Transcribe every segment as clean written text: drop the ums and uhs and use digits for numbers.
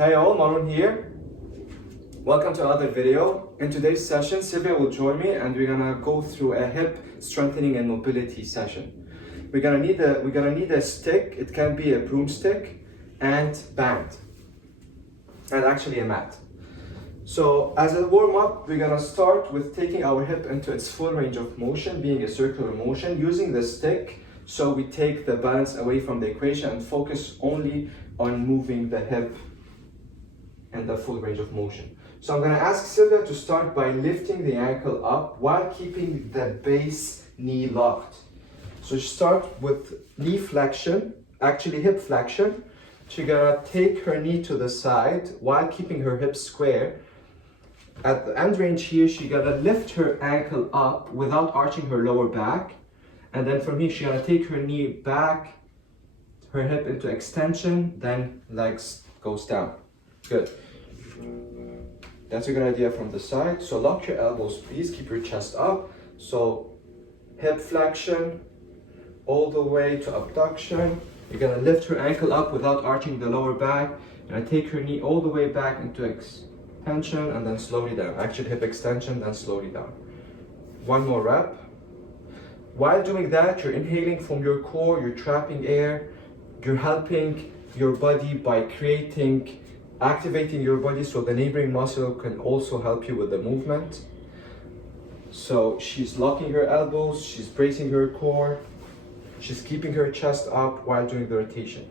Hey all, Marun here. Welcome to another video. In today's session, Sylvia will join me and we're gonna go through a hip strengthening and mobility session. We're gonna need a stick. It can be a broomstick and band, and actually a mat. So as a warm-up, we're gonna start with taking our hip into its full range of motion, being a circular motion, using the stick so we take the balance away from the equation and focus only on moving the hip and the full range of motion. So I'm going to ask Sylvia to start by lifting the ankle up while keeping the base knee locked. So start with knee flexion, actually hip flexion. She's going to take her knee to the side while keeping her hips square. At the end range here, she's going to lift her ankle up without arching her lower back. And then from here, she's going to take her knee back, her hip into extension, then legs goes down. Good. That's a good idea from the side. So lock your elbows, please. Keep your chest up. So hip flexion all the way to abduction. You're gonna lift her ankle up without arching the lower back. And take her knee all the way back into extension and then slowly down. Actually hip extension, then slowly down. One more rep. While doing that, you're inhaling from your core, you're trapping air, you're helping your body by activating your body so the neighboring muscle can also help you with the movement. So she's locking her elbows, she's bracing her core, she's keeping her chest up while doing the rotation.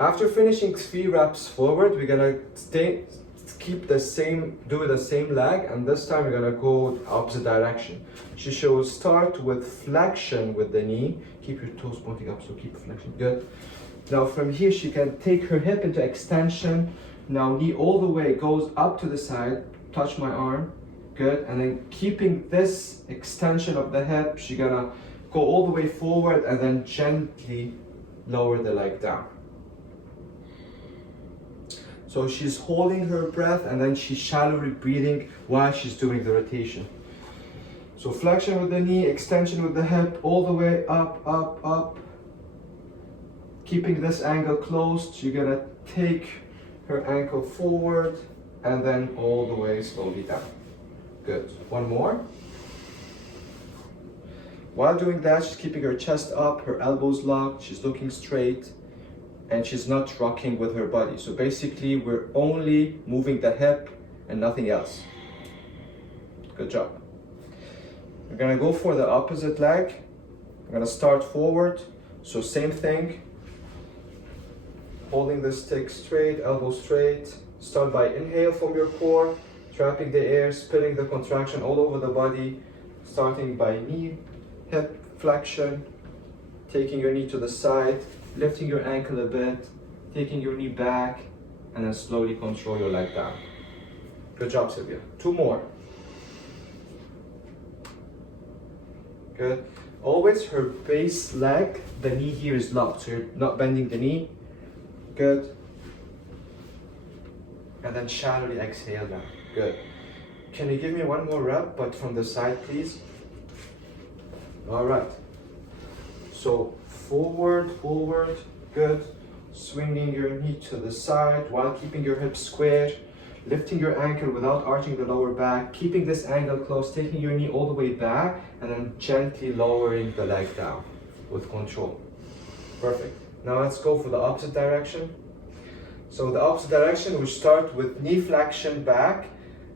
After finishing 3 reps forward, we're gonna do the same leg, and this time we're gonna go opposite direction. She will start with flexion with the knee. Keep your toes pointing up, so keep flexion, good. Now from here, she can take her hip into extension. Now knee all the way goes up to the side, touch my arm, good. And then keeping this extension of the hip, she's gonna go all the way forward and then gently lower the leg down. So she's holding her breath and then she's shallowly breathing while she's doing the rotation. So flexion with the knee, extension with the hip, all the way up, up, up. Keeping this angle closed, you're gonna take her ankle forward and then all the way slowly down. Good. One more. While doing that, she's keeping her chest up, her elbows locked, she's looking straight, and she's not rocking with her body. So basically, we're only moving the hip and nothing else. Good job. We're gonna go for the opposite leg. We're gonna start forward. So same thing. Holding the stick straight, elbow straight. Start by inhale from your core, trapping the air, spilling the contraction all over the body. Starting by knee, hip flexion, taking your knee to the side, lifting your ankle a bit, taking your knee back, and then slowly control your leg down. Good job, Sylvia. 2 more. Good. Always her base leg, the knee here is locked, so you're not bending the knee. Good. And then shallowly exhale down. Good. Can you give me one more rep, but from the side, please? All right. So forward, forward. Good. Swinging your knee to the side while keeping your hips square. Lifting your ankle without arching the lower back. Keeping this angle close. Taking your knee all the way back. And then gently lowering the leg down with control. Perfect. Now let's go for the opposite direction. So the opposite direction, we start with knee flexion back,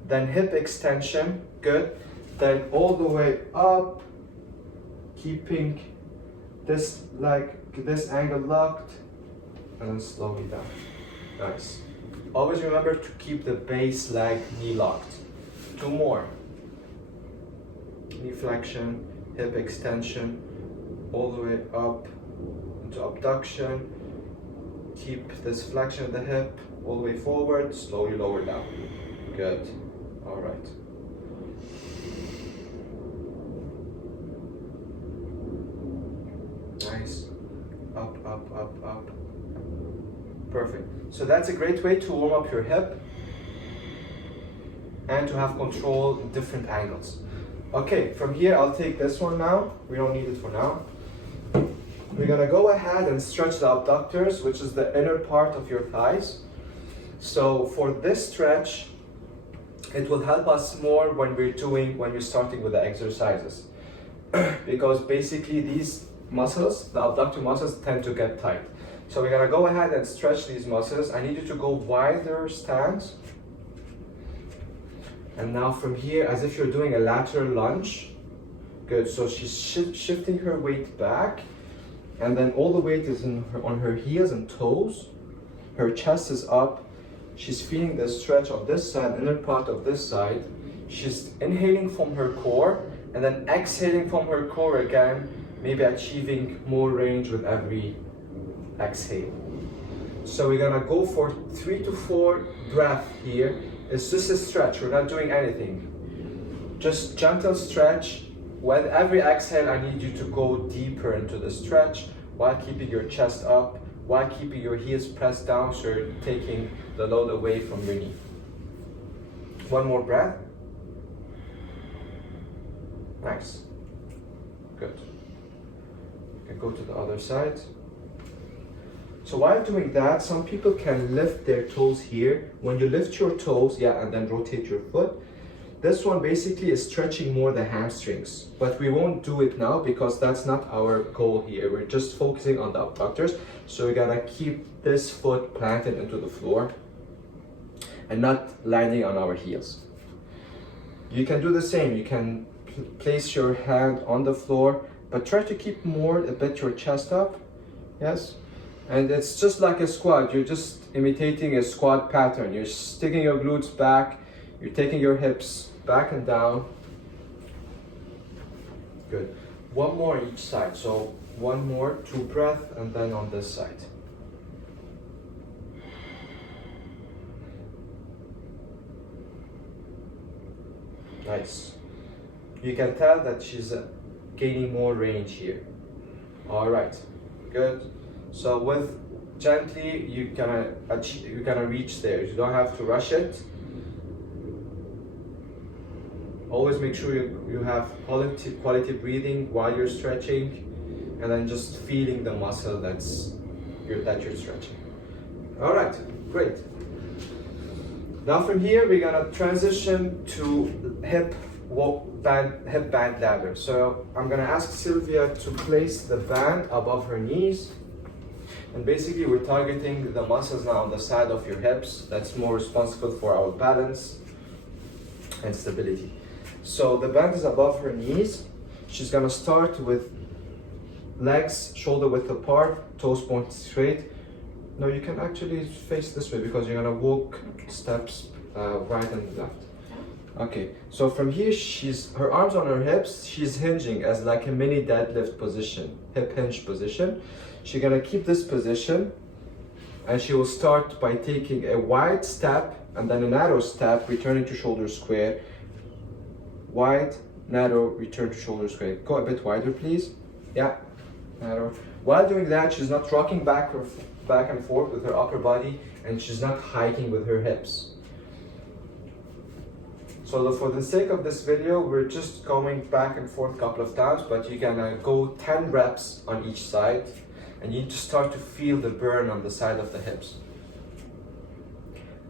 then hip extension, good. Then all the way up, keeping this angle locked, and then slowly down. Nice. Always remember to keep the base leg knee locked. 2 more. Knee flexion, hip extension, all the way up into abduction. Keep this flexion of the hip all the way forward, slowly lower down. Good. All right. Nice. Up, up, up, up. Perfect. So that's a great way to warm up your hip and to have control in different angles. Okay, from here I'll take this one now. We don't need it for now. We're gonna go ahead and stretch the abductors, which is the inner part of your thighs. So for this stretch, it will help us more when we're starting with the exercises. Because basically these muscles, the abductor muscles, tend to get tight. So we're gonna go ahead and stretch these muscles. I need you to go wider stance. And now from here, as if you're doing a lateral lunge. Good, so she's shifting her weight back, and then all the weight is on her heels and toes. Her chest is up. She's feeling the stretch of this side, inner part of this side. She's inhaling from her core, and then exhaling from her core again, maybe achieving more range with every exhale. So we're gonna go for 3 to 4 breaths here. It's just a stretch, we're not doing anything. Just gentle stretch. With every exhale, I need you to go deeper into the stretch while keeping your chest up, while keeping your heels pressed down so you're taking the load away from your knee. One more breath. Nice. Good. You can go to the other side. So while doing that, some people can lift their toes here. When you lift your toes, and then rotate your foot. This one basically is stretching more the hamstrings, but we won't do it now because that's not our goal here. We're just focusing on the abductors. So we gotta keep this foot planted into the floor and not landing on our heels. You can do the same. You can place your hand on the floor, but try to keep a bit your chest up. Yes. And it's just like a squat. You're just imitating a squat pattern. You're sticking your glutes back. You're taking your hips back and down. Good. One more each side. So one more, 2 breaths, and then on this side. Nice. You can tell that she's gaining more range here. All right. Good. So with gently, you're gonna reach there. You don't have to rush it. Always make sure you have quality breathing while you're stretching, and then just feeling the muscle that you're stretching. All right, great. Now from here, we're gonna transition to hip band ladder. So I'm gonna ask Sylvia to place the band above her knees. And basically we're targeting the muscles now on the side of your hips. That's more responsible for our balance and stability. So the band is above her knees. She's gonna start with legs shoulder width apart, toes pointed straight. No, you can actually face this way because you're gonna walk steps right and left. Okay, so from here, her arms on her hips, she's hinging as like a mini deadlift position, hip hinge position. She's gonna keep this position, and she will start by taking a wide step and then a narrow step, returning to shoulder square. Wide, narrow, return to shoulder square. Go a bit wider, please. Yeah, narrow. While doing that, she's not rocking back and forth with her upper body, and she's not hiking with her hips. So for the sake of this video, we're just going back and forth a couple of times, but you're gonna go 10 reps on each side, and you need to start to feel the burn on the side of the hips.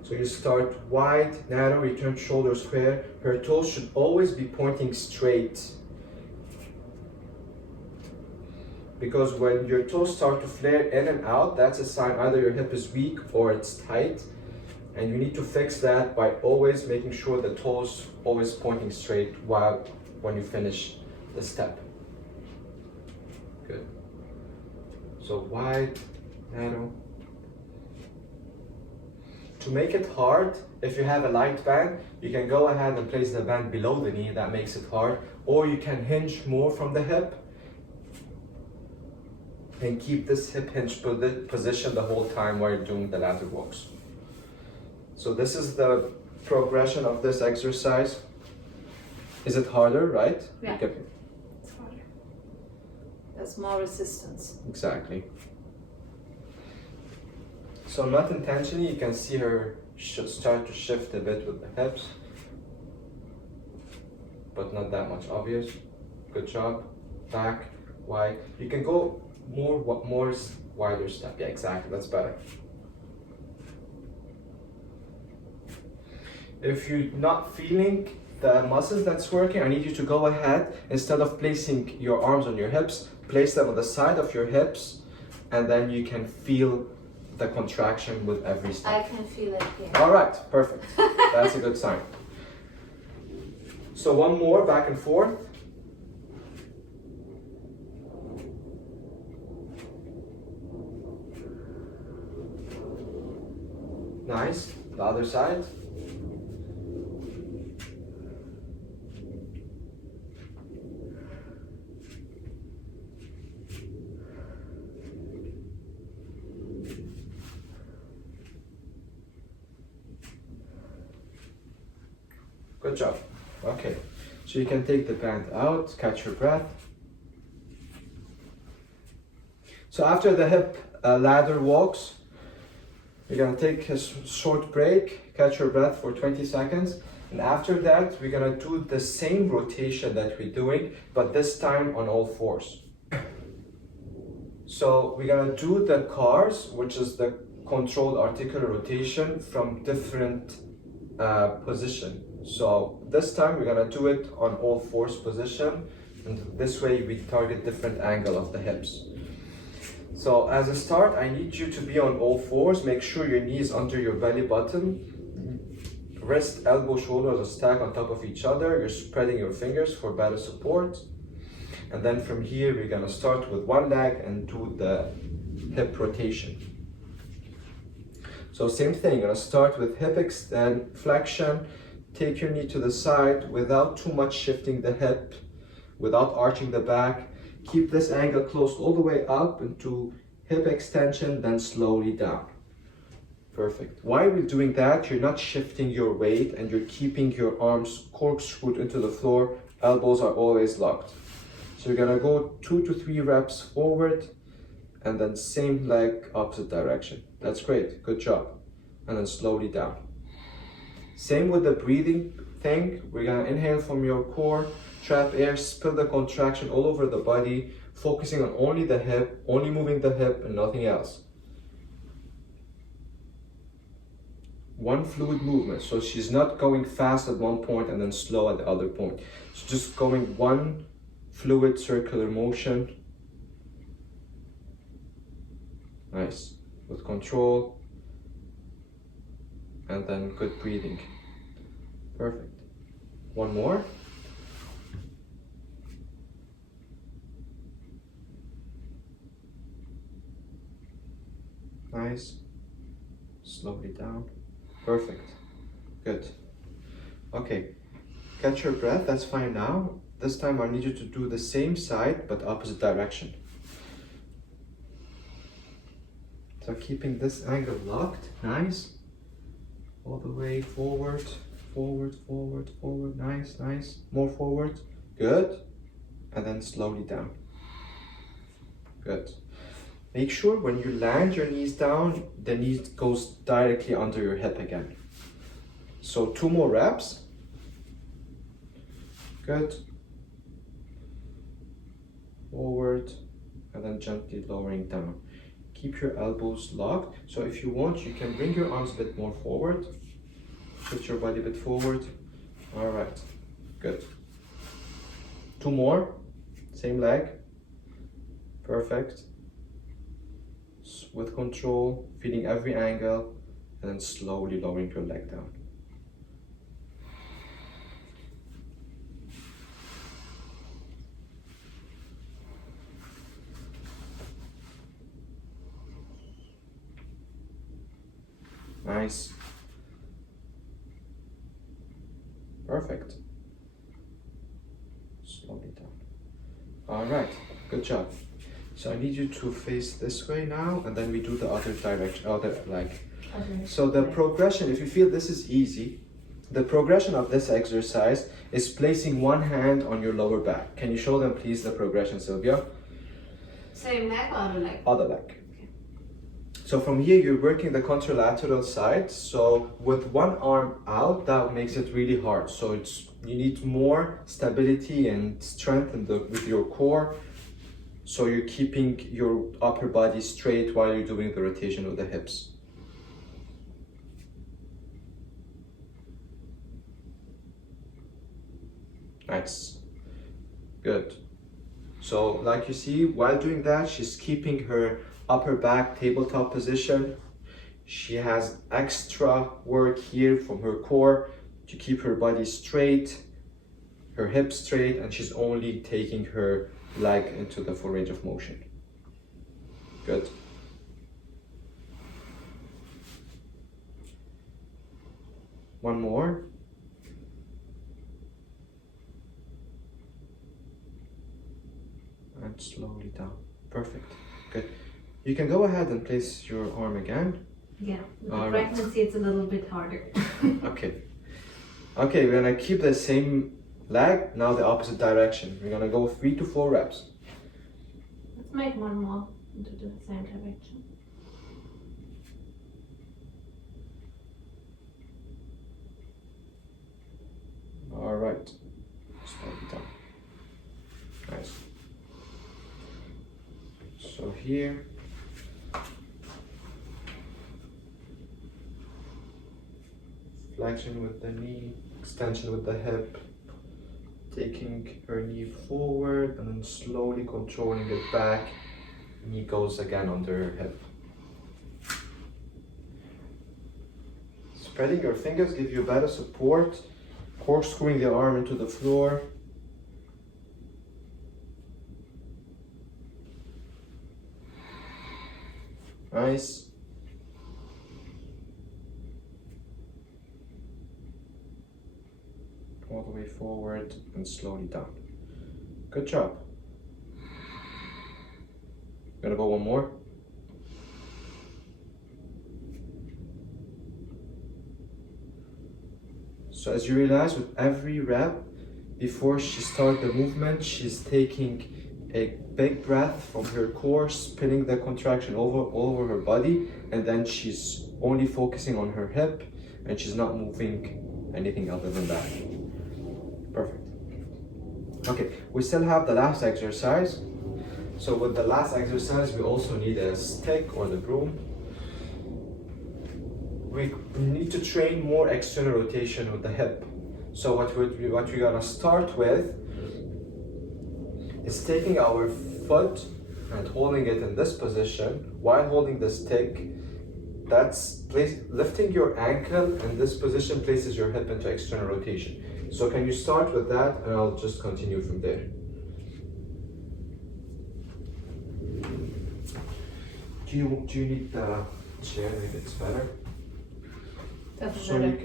So you start wide, narrow, return to shoulder square. Her toes should always be pointing straight. Because when your toes start to flare in and out, that's a sign either your hip is weak or it's tight. And you need to fix that by always making sure the toes always pointing straight when you finish the step. Good. So wide, narrow. To make it hard, if you have a light band, you can go ahead and place the band below the knee. That makes it hard. Or you can hinge more from the hip and keep this hip hinge position the whole time while you're doing the lateral walks. So this is the progression of this exercise. Is it harder, right? Yeah, okay. It's harder. There's more resistance. Exactly. So not intentionally, you can see her start to shift a bit with the hips, but not that much obvious. Good job. Back, wide. You can go more wider step. Yeah, exactly. That's better. If you're not feeling the muscles that's working, I need you to go ahead, instead of placing your arms on your hips, place them on the side of your hips, and then you can feel the contraction with every step. I can feel it here. All right, perfect. That's a good sign. So one more, back and forth. Nice. The other side. Good job. Okay, so you can take the band out, catch your breath. So after the hip ladder walks, we're gonna take a short break, catch your breath for 20 seconds. And after that, we're gonna do the same rotation that we're doing, but this time on all fours. So we're gonna do the cars, which is the controlled articular rotation from different position. So this time we're gonna do it on all fours position, and this way we target different angle of the hips. So as a start, I need you to be on all fours. Make sure your knees under your belly button. Wrist, elbow, shoulders are stacked on top of each other. You're spreading your fingers for better support. And then from here, we're gonna start with one leg and do the hip rotation. So same thing, you're gonna start with hip extend flexion. Take your knee to the side without too much shifting the hip, without arching the back. Keep this angle closed all the way up into hip extension, then slowly down. Perfect. While we're doing that, you're not shifting your weight and you're keeping your arms corkscrewed into the floor. Elbows are always locked. So you're gonna go 2 to 3 reps forward and then same leg, opposite direction. That's great, good job. And then slowly down. Same with the breathing thing. We're gonna inhale from your core, trap air, spill the contraction all over the body, focusing on only the hip, only moving the hip and nothing else. One fluid movement, so she's not going fast at one point and then slow at the other point. She's just going one fluid circular motion. Nice, with control, and then good breathing. Perfect. One more. Nice. Slowly down. Perfect. Good. Okay. Catch your breath. That's fine now. This time I need you to do the same side but opposite direction. So keeping this angle locked. Nice. All the way forward, forward, forward, forward. Nice, nice. More forward. Good. And then slowly down. Good. Make sure when you land your knees down, the knee goes directly under your hip again. So 2 more reps. Good. Forward, and then gently lowering down. Keep your elbows locked. So if you want, you can bring your arms a bit more forward. Put your body a bit forward. All right, good. 2 more, same leg. Perfect. With control, feeling every angle, and then slowly lowering your leg down. Nice. Perfect. Slowly down. All right, good job. So I need you to face this way now, and then we do the other direction, other leg. Okay. So the progression, if you feel this is easy, the progression of this exercise is placing one hand on your lower back. Can you show them please the progression, Sylvia? Same leg or other leg? Other leg. So from here, you're working the contralateral side. So with one arm out, that makes it really hard. So you need more stability and strength with your core. So you're keeping your upper body straight while you're doing the rotation of the hips. Nice. Good. So like you see, while doing that, she's keeping her upper back tabletop position. She has extra work here from her core to keep her body straight, her hips straight, and she's only taking her leg into the full range of motion. Good. One more. And slowly down. Perfect. Good. You can go ahead and place your arm again. Yeah, with the All right. pregnancy it's a little bit harder. Okay. Okay, we're gonna keep the same leg, now the opposite direction. We're gonna go 3 to 4 reps. Let's make one more into the same direction. All right. Slowly down. Nice. So here. Flexion with the knee, extension with the hip, taking her knee forward and then slowly controlling it back. Knee goes again under her hip. Spreading your fingers give you better support, corkscrewing the arm into the floor. Nice. All the way forward and slowly down. Good job. Gonna go one more. So as you realize, with every rep, before she starts the movement, she's taking a big breath from her core, spinning the contraction all over her body, and then she's only focusing on her hip, and she's not moving anything other than that. Perfect. Okay, we still have the last exercise. So with the last exercise, we also need a stick or the broom. We need to train more external rotation with the hip. So what we're gonna start with is taking our foot and holding it in this position while holding the stick. Lifting your ankle in this position places your hip into external rotation. So can you start with that, and I'll just continue from there. Do you need the chair? Maybe it's better. That's So better. you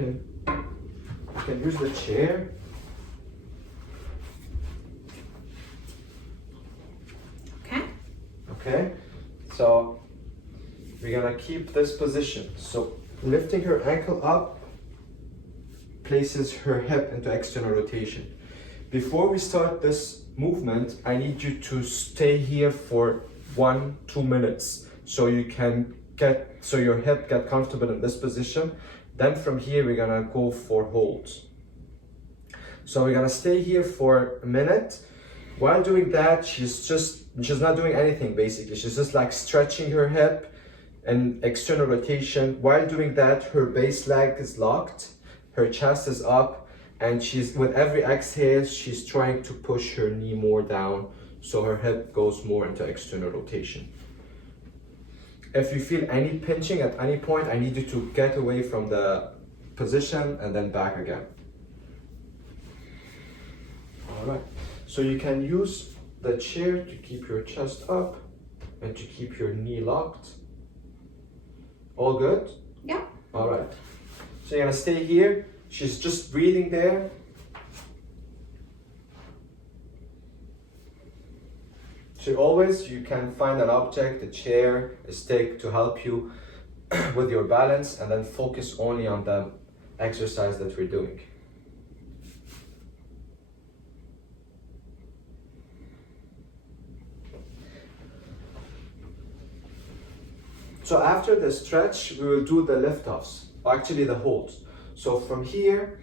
can use the chair. Okay. Okay. So we're gonna keep this position. So lifting her ankle up places her hip into external rotation. Before we start this movement, I need you to stay here for 1-2 minutes so your hip get comfortable in this position. Then from here we're gonna go for holds. So we're gonna stay here for a minute. While doing that, she's not doing anything basically. She's just like stretching her hip and external rotation. While doing that, her base leg is locked. Her chest is up, and with every exhale, she's trying to push her knee more down so her hip goes more into external rotation. If you feel any pinching at any point, I need you to get away from the position and then back again. All right, so you can use the chair to keep your chest up and to keep your knee locked. All good? Yeah. All right. So you're gonna stay here. She's just breathing there. So always you can find an object, a chair, a stick to help you with your balance, and then focus only on the exercise that we're doing. So after the stretch, we will do the liftoffs, actually the holds. So from here,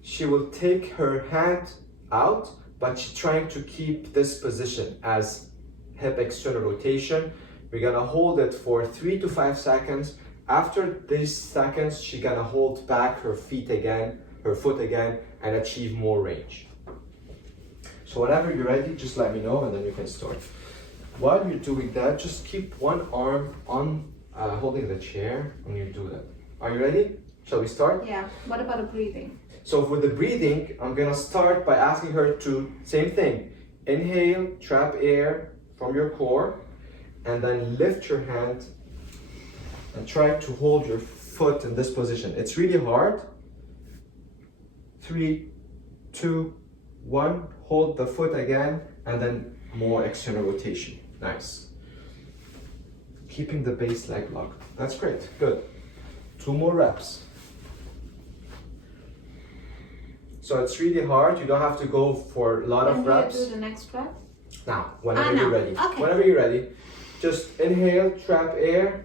she will take her hand out, but she's trying to keep this position as hip external rotation. We're gonna hold it for 3 to 5 seconds. After these seconds, she's gonna hold back her feet again her foot again and achieve more range. So whenever you're ready, just let me know and then you can start. While you're doing that, just keep one arm on holding the chair when you do that. Are you ready? Shall we start? Yeah. What about the breathing? So with the breathing, I'm gonna start by asking her to, same thing, inhale, trap air from your core, and then lift your hand and try to hold your foot in this position. It's really hard. 3, 2, 1, hold the foot again, and then more external rotation. Nice. Keeping the base leg locked. That's great, good. 2 more reps. So it's really hard, you don't have to go for a lot of reps. Can you do the next breath? Now, whenever you're ready. Okay. Whenever you're ready, just inhale, trap air,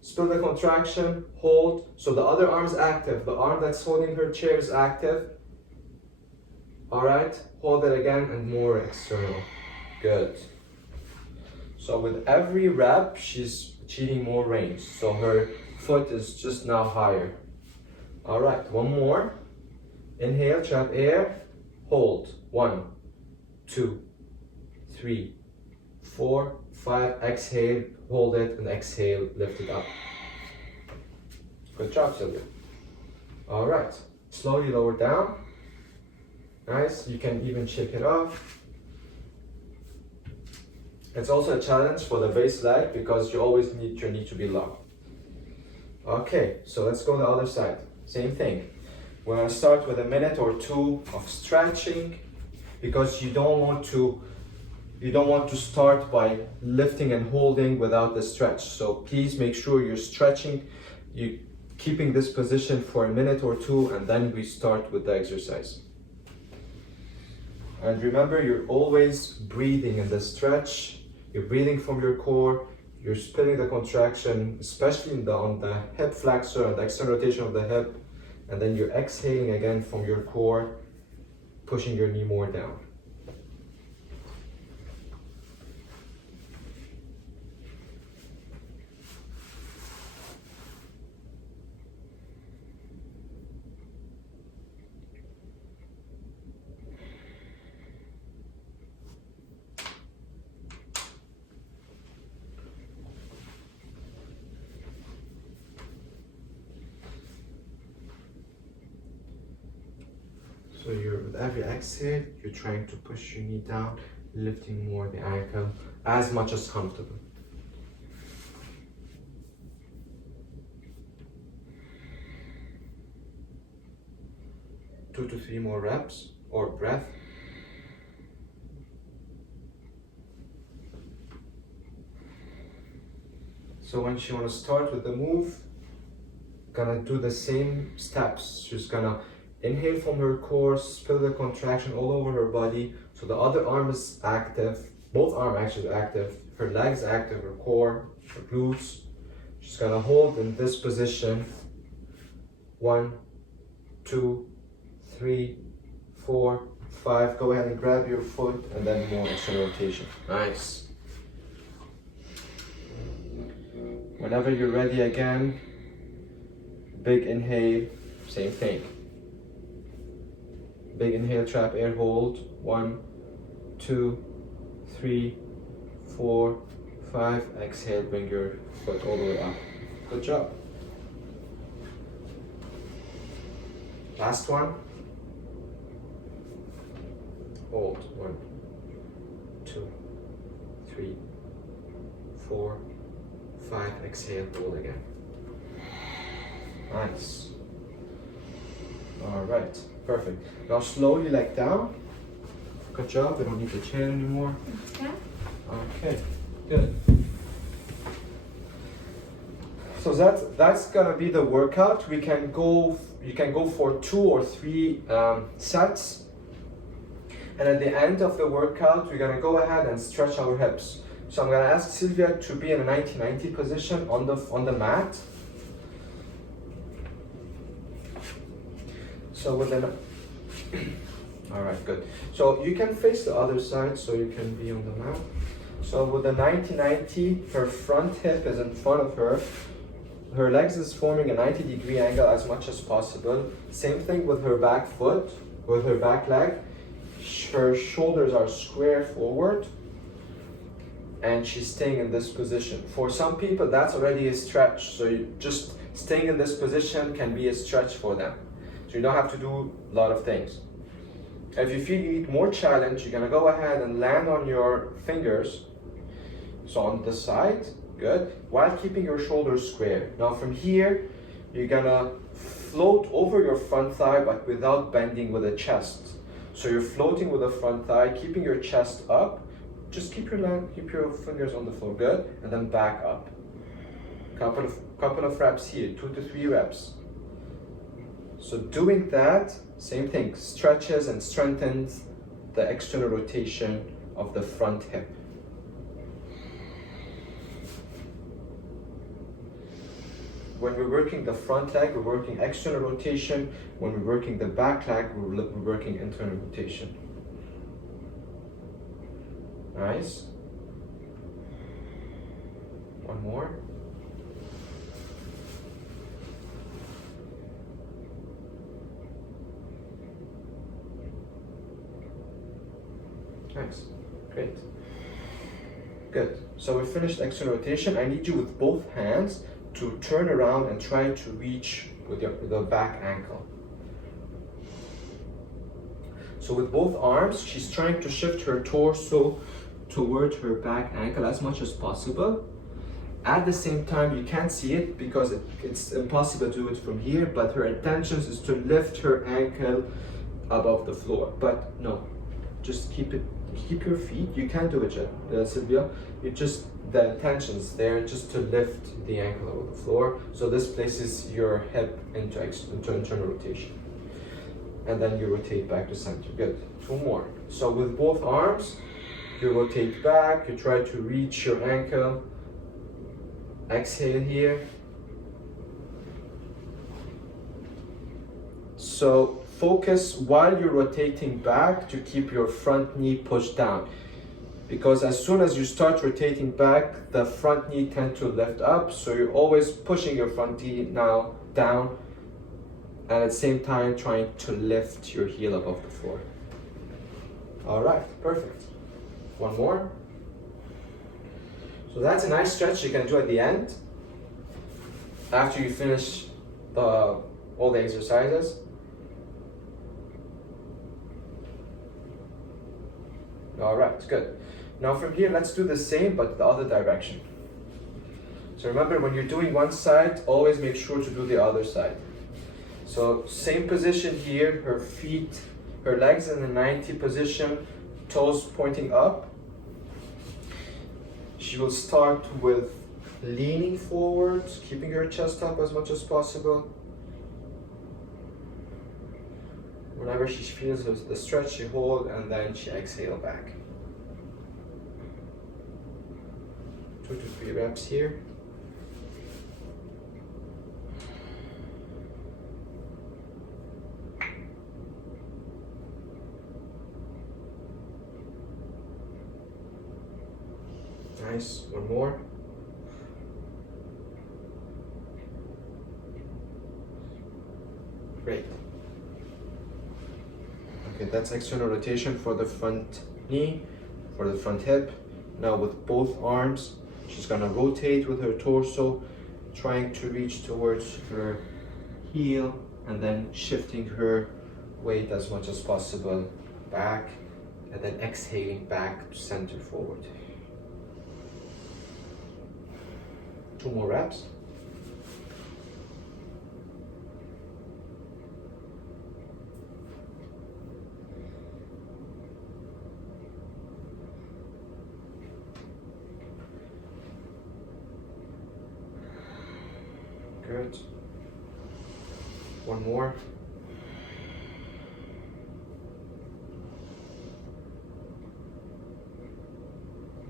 spill the contraction, hold. So the other arm is active. The arm that's holding her chair is active. All right, hold it again and more external. Good. So with every rep, she's achieving more range. So her foot is just now higher. All right, one more. Inhale, trap air, hold. 1, 2, 3, 4, 5. Exhale, hold it, and exhale, lift it up. Good job, Sylvia. All right, slowly lower down. Nice, you can even shake it off. It's also a challenge for the base leg because you always need your knee to be low. Okay, so let's go the other side. Same thing. We're gonna start with a minute or 2 of stretching because you don't want to start by lifting and holding without the stretch. So please make sure you're stretching, you keeping this position for a minute or 2, and then we start with the exercise. And remember, you're always breathing in the stretch. You're breathing from your core. You're spilling the contraction, especially on the hip flexor and the external rotation of the hip. And then you're exhaling again from your core, pushing your knee more down. So with every exhale, you're trying to push your knee down, lifting more the ankle as much as comfortable. Two to 3 more reps or breath. So when she wanna start with the move, gonna do the same steps. She's gonna inhale from her core, spill the contraction all over her body. So the other arm is active, both arms actually active. Her legs active, her core, her glutes. She's gonna hold in this position. 1, 2, 3, 4, 5. Go ahead and grab your foot and then more external rotation. Nice. Whenever you're ready again, big inhale, same thing. Big inhale, trap air, hold. 1, 2, 3, 4, 5. Exhale, bring your foot all the way up. Good job. Last one. Hold. 1, 2, 3, 4, 5. Exhale, hold again. Nice. All right. Perfect. Now slowly leg down. Good job. We don't need the chair anymore. Okay. Okay. Good. So that's gonna be the workout. You can go for 2 or 3 sets. And at the end of the workout, we're gonna go ahead and stretch our hips. So I'm gonna ask Sylvia to be in a 90-90 position on the mat. So with an all right, good. So you can face the other side, so you can be on the mat. So with the 90-90, her front hip is in front of her. her legs is forming a 90-degree angle as much as possible. Same thing with her back foot, with her back leg. Her shoulders are square forward and she's staying in this position. For some people, that's already a stretch. So just staying in this position can be a stretch for them. So you don't have to do a lot of things. If you feel you need more challenge, you're gonna go ahead and land on your fingers. So on the side, good, while keeping your shoulders square. Now from here, you're gonna float over your front thigh, but without bending with the chest. So you're floating with the front thigh, keeping your chest up. Just keep your fingers on the floor, good, and then back up. Couple of reps here, 2 to 3 reps. So doing that, same thing, stretches and strengthens the external rotation of the front hip. When we're working the front leg, we're working external rotation. When we're working the back leg, we're working internal rotation. Nice. One more. Nice. Great. Good. So we finished external rotation. I need you with both hands to turn around and try to reach with the back ankle. So with both arms, she's trying to shift her torso toward her back ankle as much as possible. At the same time, you can't see it because it's impossible to do it from here, but her intention is to lift her ankle above the floor. But no, just keep your feet. You can't do it yet, Sylvia. The intention's there just to lift the ankle over the floor. So this places your hip into internal rotation. And then you rotate back to center. Good. 2 more. So with both arms, you rotate back, you try to reach your ankle. Exhale here. So focus while you're rotating back to keep your front knee pushed down. Because as soon as you start rotating back, the front knee tends to lift up. So you're always pushing your front knee now down, and at the same time trying to lift your heel above the floor. All right, perfect. One more. So that's a nice stretch you can do at the end after you finish all the exercises. All right, good. Now from here, let's do the same, but the other direction. So remember, when you're doing one side, always make sure to do the other side. So same position here, her legs in the 90 position, toes pointing up. She will start with leaning forward, keeping her chest up as much as possible. Whenever she feels the stretch, she hold and then she exhale back. 2 to 3 reps here. Nice, one more. Great. Okay, that's external rotation for the front knee, for the front hip. Now with both arms, she's gonna rotate with her torso, trying to reach towards her heel and then shifting her weight as much as possible back and then exhaling back to center forward. 2 more reps. Good. 1 more.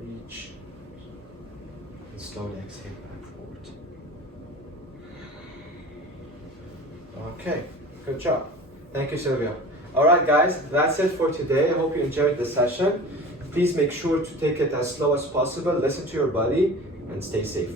Reach and slowly exhale back forward. Okay, good job. Thank you, Sylvia. All right, guys, that's it for today. I hope you enjoyed the session. Please make sure to take it as slow as possible, listen to your body, and stay safe.